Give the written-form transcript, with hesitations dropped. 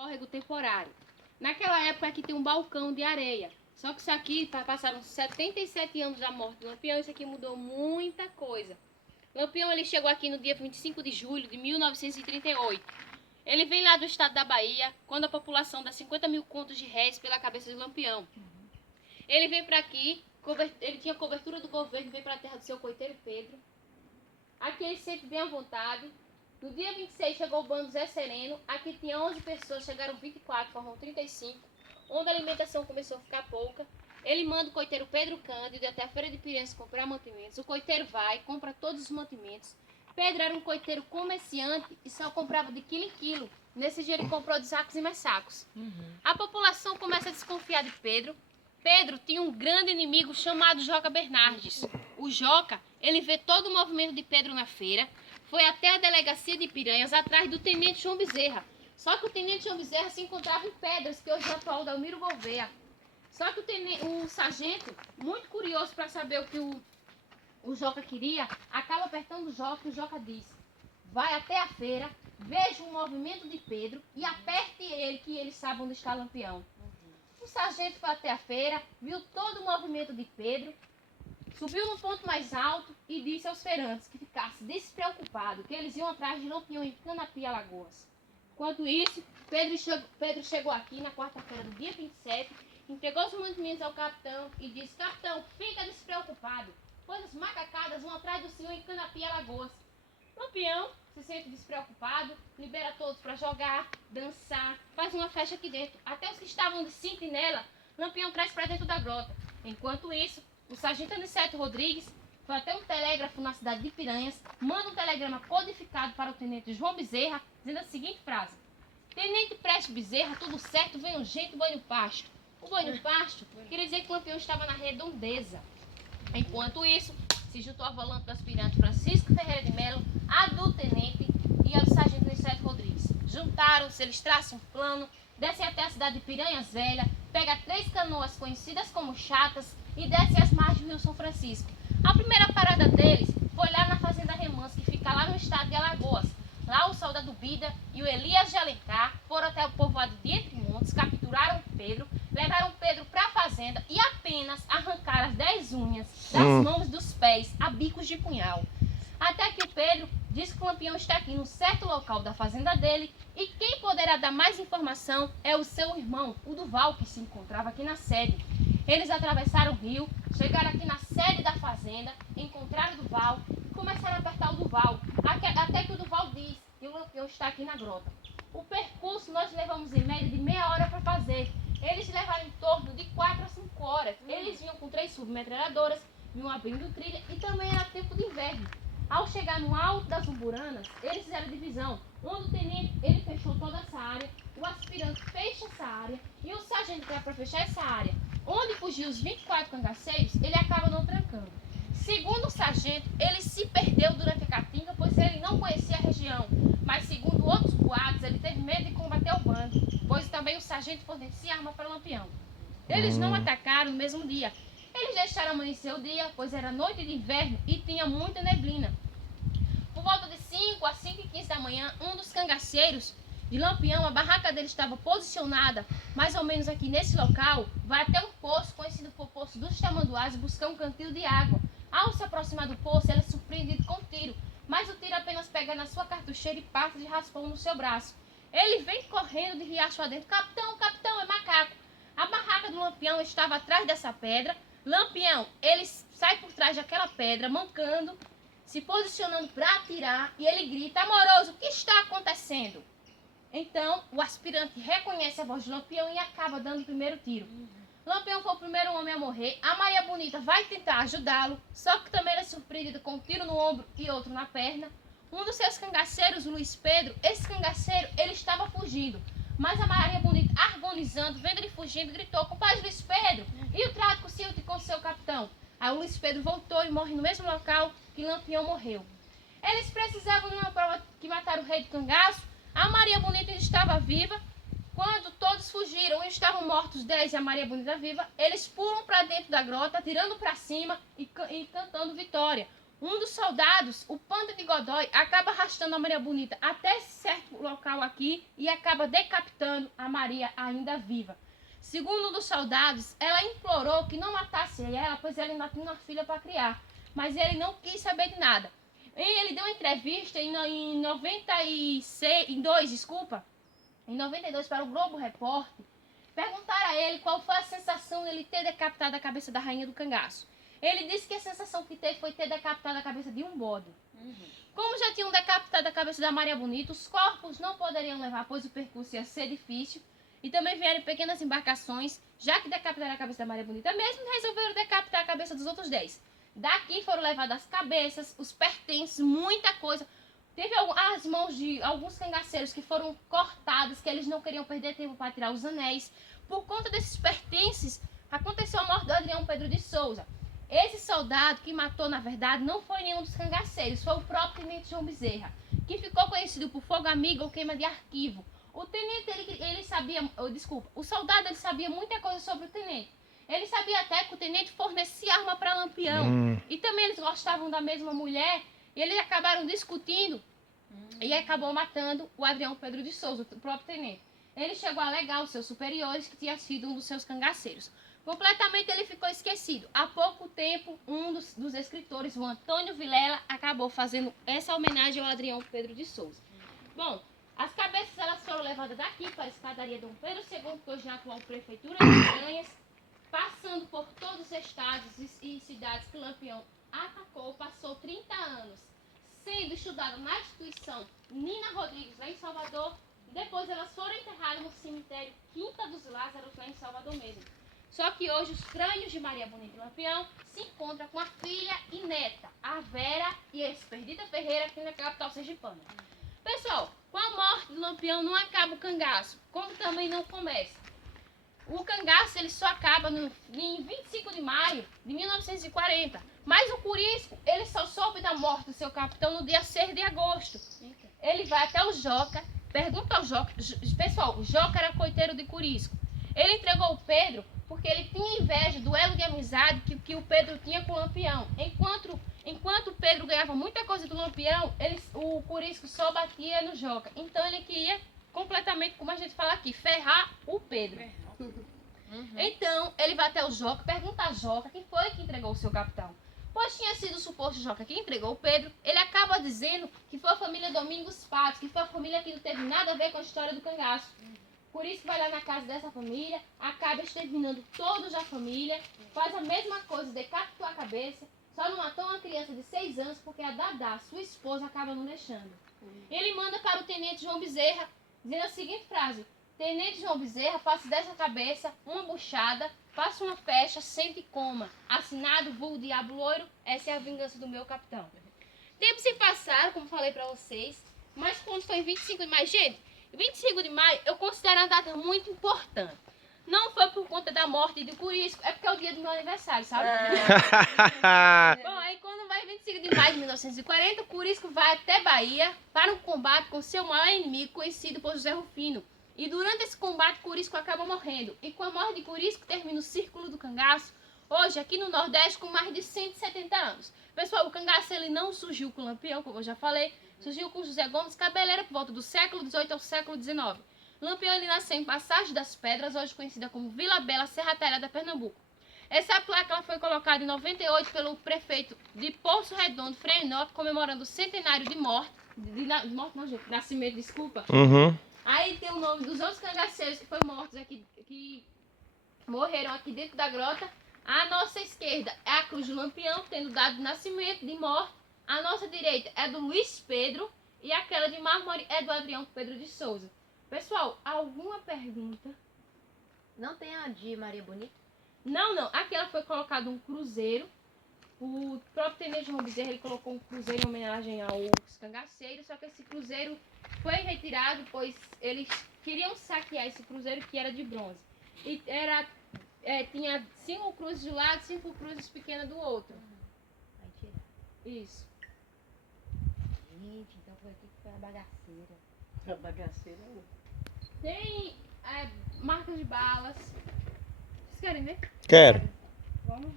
córrego temporário. Naquela época aqui tem um balcão de areia. Só que isso aqui, passaram 77 anos da morte do Lampião, isso aqui mudou muita coisa. Lampião ele chegou aqui no dia 25 de julho de 1938. Ele vem lá do estado da Bahia, quando a população dá 50 mil contos de réis pela cabeça de Lampião. Ele vem para aqui, ele tinha cobertura do governo, veio para a terra do seu coiteiro Pedro. Aqui ele se sente bem à vontade. No dia 26 chegou o bando Zé Sereno, aqui tinha 11 pessoas, chegaram 24, formam 35, onde a alimentação começou a ficar pouca. Ele manda o coiteiro Pedro Cândido até a Feira de Piranhas comprar mantimentos. O coiteiro vai, compra todos os mantimentos. Pedro era um coiteiro comerciante e só comprava de quilo em quilo. Nesse dia ele comprou de sacos e mais sacos. A população começa a desconfiar de Pedro. Pedro tinha um grande inimigo chamado Joca Bernardes. O Joca, ele vê todo o movimento de Pedro na feira, foi até a delegacia de Piranhas atrás do tenente João Bezerra. Só que o tenente João Bezerra se encontrava em Pedras, que hoje é o atual Dalmiro Gouveia. Só que o sargento, muito curioso para saber o que o Joca queria, acaba apertando o Joca e o Joca diz: vai até a feira, veja o movimento de Pedro e aperte ele, que ele sabe onde está Lampião. O sargento foi até a feira, viu todo o movimento de Pedro, subiu no ponto mais alto e disse aos feirantes que ficassem despreocupados, que eles iam atrás de Lampião em Canapi, Alagoas. Enquanto isso, Pedro chegou aqui na quarta-feira do dia 27, entregou os mantimentos ao capitão e disse: capitão, fica despreocupado, pois as macacadas vão atrás do senhor em Canapi, Alagoas. Lampião se sente despreocupado, libera todos para jogar, dançar, faz uma festa aqui dentro. Até os que estavam de sentinela, Lampião traz para dentro da grota. Enquanto isso, o sargento Aniceto Rodrigues foi até um telégrafo na cidade de Piranhas, manda um telegrama codificado para o tenente João Bezerra, dizendo a seguinte frase: tenente Prestes Bezerra, tudo certo, vem urgente, banho no pasto. O banho no pasto queria dizer que Lampião estava na redondeza. Enquanto isso, se juntou a volante do aspirante Francisco Ferreira de Melo, a do tenente e a do sargento Aniceto Rodrigues. Juntaram-se, eles traçam um plano, descem até a cidade de Piranhas Velha, pega 3 canoas conhecidas como chatas e desce as margens do Rio São Francisco. A primeira parada deles foi lá na Fazenda Remanso, que fica lá no estado de Alagoas. Lá o Soldado Bida e o Elias de Alencar foram até o povoado de Entre Montes, capturaram Pedro, levaram Pedro para a fazenda e apenas arrancaram as 10 unhas das mãos e dos pés a bicos de punhal. Até que o Pedro diz que o Lampião está aqui num certo local da fazenda dele e quem poderá dar mais informação é o seu irmão, o Duval, que se encontrava aqui na sede. Eles atravessaram o rio, chegaram aqui na sede da fazenda, encontraram o Duval e começaram a apertar o Duval, até que o Duval diz que o Lampião está aqui na grota. O percurso nós levamos em média de meia hora para fazer. Eles levaram em torno de 4 a 5 horas. Eles vinham com 3 submetralhadoras, vinham abrindo trilha e também era tempo de inverno. Ao chegar no alto das Umburanas, eles fizeram divisão, onde o tenente ele fechou toda essa área, o aspirante fecha essa área e o sargento que era para fechar essa área, onde fugiu os 24 cangaceiros, ele acaba não trancando. Segundo o sargento, ele se perdeu durante a caatinga, pois ele não conhecia a região, mas segundo outros boatos, ele teve medo de combater o bando, pois também o sargento fornecia arma para Lampião. Eles não atacaram no mesmo dia. Eles deixaram amanhecer o dia, pois era noite de inverno e tinha muita neblina. Por volta de 5 a 5h15 da manhã, um dos cangaceiros de Lampião, a barraca dele estava posicionada mais ou menos aqui nesse local, vai até um poço, conhecido por Poço dos Tamanduás, buscar um cantil de água. Ao se aproximar do poço, ele é surpreendido com um tiro, mas o tiro apenas pega na sua cartucheira e parte de raspão no seu braço. Ele vem correndo de riacho adentro: capitão, capitão, é macaco. A barraca do Lampião estava atrás dessa pedra. Lampião, ele sai por trás daquela pedra, mancando, se posicionando para atirar, e ele grita: amoroso, o que está acontecendo? Então, o aspirante reconhece a voz de Lampião e acaba dando o primeiro tiro. Lampião foi o primeiro homem a morrer. A Maria Bonita vai tentar ajudá-lo, só que também ele é surpreendido com um tiro no ombro e outro na perna. Um dos seus cangaceiros, o Luiz Pedro, esse cangaceiro, ele estava fugindo. Mas a Maria Bonita, agonizando, vendo ele fugindo, gritou: compadre Luiz Pedro, e o trato com o seu capitão? Aí o Luiz Pedro voltou e morre no mesmo local que Lampião morreu. Eles precisavam de uma prova que mataram o rei do cangaço. A Maria Bonita estava viva. Quando todos fugiram e estavam mortos 10 e a Maria Bonita viva, eles pulam para dentro da grota, tirando para cima e cantando vitória. Um dos soldados, o Panda de Godói, acaba arrastando a Maria Bonita até certo local aqui e acaba decapitando a Maria ainda viva. Segundo um dos soldados, ela implorou que não matasse ela, pois ela ainda tinha uma filha para criar. Mas ele não quis saber de nada. Ele deu uma entrevista em 92 para o Globo Repórter. Perguntaram a ele qual foi a sensação de ele ter decapitado a cabeça da rainha do cangaço. Ele disse que a sensação que teve foi ter decapitado a cabeça de um bode. Como já tinham decapitado a cabeça da Maria Bonita, os corpos não poderiam levar, pois o percurso ia ser difícil. E também vieram pequenas embarcações, já que decapitaram a cabeça da Maria Bonita, mesmo resolveram decapitar a cabeça dos outros 10. Daqui foram levadas as cabeças, os pertences, muita coisa. Teve as mãos de alguns cangaceiros que foram cortadas, que eles não queriam perder tempo para tirar os anéis. Por conta desses pertences, aconteceu a morte do Adrião Pedro de Souza. Esse soldado que matou, na verdade, não foi nenhum dos cangaceiros, foi o próprio tenente João Bezerra, que ficou conhecido por fogo amigo ou queima de arquivo. O tenente, ele sabia, o soldado, ele sabia muita coisa sobre o tenente. Ele sabia até que o tenente fornecia arma para Lampião. E também eles gostavam da mesma mulher, e eles acabaram discutindo, e acabou matando o Adrião Pedro de Souza, o próprio tenente. Ele chegou a alegar aos seus superiores que tinha sido um dos seus cangaceiros. Completamente ele ficou esquecido. Há pouco tempo, um dos escritores, o Antônio Vilela, acabou fazendo essa homenagem ao Adrião Pedro de Souza. Bom, as cabeças elas foram levadas daqui para a escadaria Dom Pedro II, que hoje é a atual prefeitura de Piranhas, passando por todos os estados e cidades que Lampião atacou, passou 30 anos sendo estudada na instituição Nina Rodrigues, lá em Salvador. Depois elas foram enterradas no cemitério Quinta dos Lázaros, lá em Salvador mesmo. Só que hoje os crânios de Maria Bonita e Lampião se encontram com a filha e neta, a Vera e a Experdita Ferreira, aqui na capital sergipana. Pessoal, com a morte de Lampião não acaba o cangaço, como também não começa. O cangaço ele só acaba em 25 de maio de 1940. Mas o Curisco, ele só soube da morte do seu capitão no dia 6 de agosto. Ele vai até o Joca, pergunta ao Joca. Pessoal, o Joca era coiteiro de Curisco. Ele entregou o Pedro porque ele tinha inveja do elo de amizade que o Pedro tinha com o Lampião. Enquanto o Pedro ganhava muita coisa do Lampião, o Curisco só batia no Joca. Então ele queria completamente, como a gente fala aqui, ferrar o Pedro. Então ele vai até o Joca, pergunta a Joca quem foi que entregou o seu capitão. Pois tinha sido o suposto Joca que entregou o Pedro. Ele acaba dizendo que foi a família Domingos Patos, que foi a família que não teve nada a ver com a história do cangaço. Por isso vai lá na casa dessa família, acaba exterminando todos da família, faz a mesma coisa, decapitou a cabeça, só não matou uma criança de 6 anos porque a Dadá, sua esposa, acaba não deixando. Ele manda para o tenente João Bezerra, dizendo a seguinte frase: Tenente João Bezerra, faça dessa cabeça uma buchada, faça uma festa, sente e coma. Assinado, vulgo Diabo Loiro, essa é a vingança do meu capitão. Tempos se passaram, como falei para vocês, mas quando foi em 25 de maio, gente, 25 de maio eu considero uma data muito importante. Não foi por conta da morte do Curisco, é porque é o dia do meu aniversário, sabe? Bom, aí quando vai 25 de maio de 1940, o Curisco vai até Bahia para um combate com seu maior inimigo, conhecido por José Rufino. E durante esse combate, Curisco acaba morrendo. E com a morte de Curisco, termina o Círculo do Cangaço, hoje aqui no Nordeste, com mais de 170 anos. Pessoal, o cangaço ele não surgiu com o Lampião, como eu já falei, surgiu com José Gomes Cabeleira por volta do século XVIII ao século XIX. Lampião ele nasceu em Passagem das Pedras, hoje conhecida como Vila Bela, Serra Talhada, Pernambuco. Essa placa ela foi colocada em 98 pelo prefeito de Poço Redondo, Frei Enoque, comemorando o centenário de morte, nascimento, desculpa. Aí tem o nome dos outros cangaceiros que foram mortos aqui, que morreram aqui dentro da grota. À nossa esquerda é a cruz do Lampião, tendo dado de nascimento, de morte. A nossa direita é do Luiz Pedro e aquela de mármore é do Adrião Pedro de Souza. Pessoal, alguma pergunta? Não tem a de Maria Bonita? Não. Aquela foi colocado um cruzeiro. O próprio tenente João Bezerra ele colocou um cruzeiro em homenagem aos cangaceiros, só que esse cruzeiro foi retirado, pois eles queriam saquear esse cruzeiro que era de bronze. E tinha 5 cruzes de um lado, 5 cruzes pequenas do outro. Vai tirar. Isso. Gente, então foi aqui que foi a bagaceira. A bagaceira Tem marcas de balas. Vocês querem ver? Quero. Vamos lá.